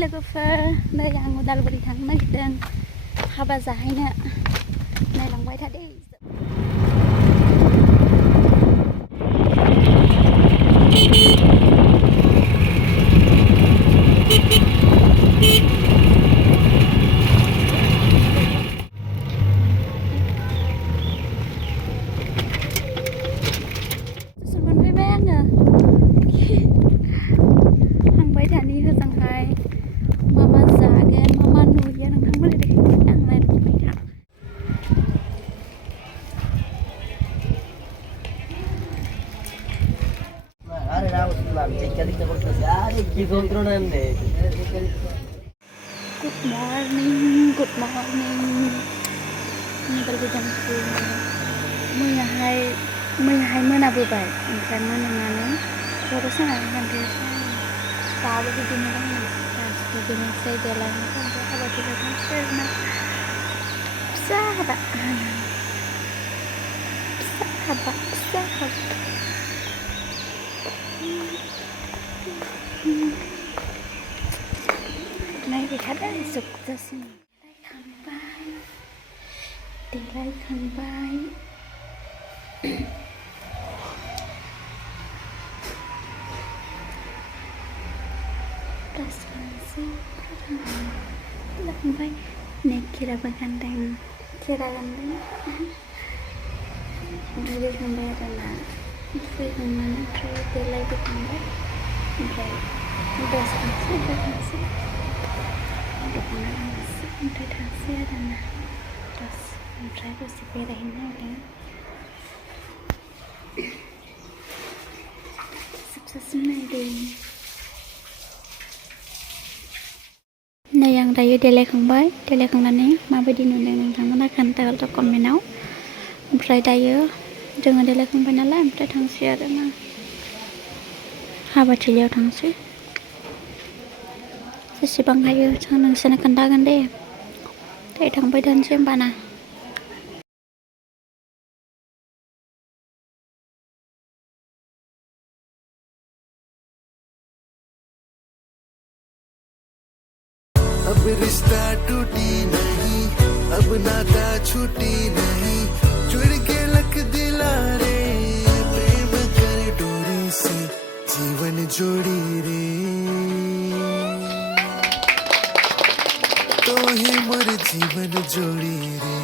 लोगोफोर नै आं उदालगुरि थांनो नागिरदों हाबा जाहैनो नायलांबाय थादो। मोनफैबाय आङो थांबाय थानि होजोंहाय मा मा जागोन मा मा नुयो नोंथांमोननि देखायनोसै आं नायलांबाय था। गुड मर्निं उदालगुरि जामखौ मैयाहाय मोनाबोबाय ओमफ्राय मोनानानै खर' सानानै थांदों दाबो बिदिनो दङ दासो बिदिनोसै देलायनो थांदों हाबा थिलियाव थांसै आरोना फिसा हाबा नायबाय थादों जोबजासिम देलायखांबाय लांबाय नेटकिराबो गानदों खेरा गानदों दुगैखांबाय आरोना दुगैखांनानै ओमफ्राय देलायबोखांबाय ओमफ्राय दस थांसै ओमफ्राय थांसै आरोना दस ओमफ्राय दसे बेरायहैनो नागिरदों जोबजासिम नायदों। नै आं दायो देलायखांनानै माबायदि नुदों नोंथांमोना खोन्थाहरदो कमेन्टआव। ओमफ्राय दायो जोङो देलायखांबाय नालाय ओमफ्राय थांसै आरोना हाबाथिलियाव थांसै जेसेबां हायो जों नोंसोरनो खोन्थागोन दे दायो थांबाय थानोसै होमबाना। अब रिश्ता टूटी नहीं अब नाता छूटी नहीं जुड़ के लख दिला रे प्रेम कर डोरी से जीवन जोड़ी रे तो ही मोर जीवन जोड़ी रे।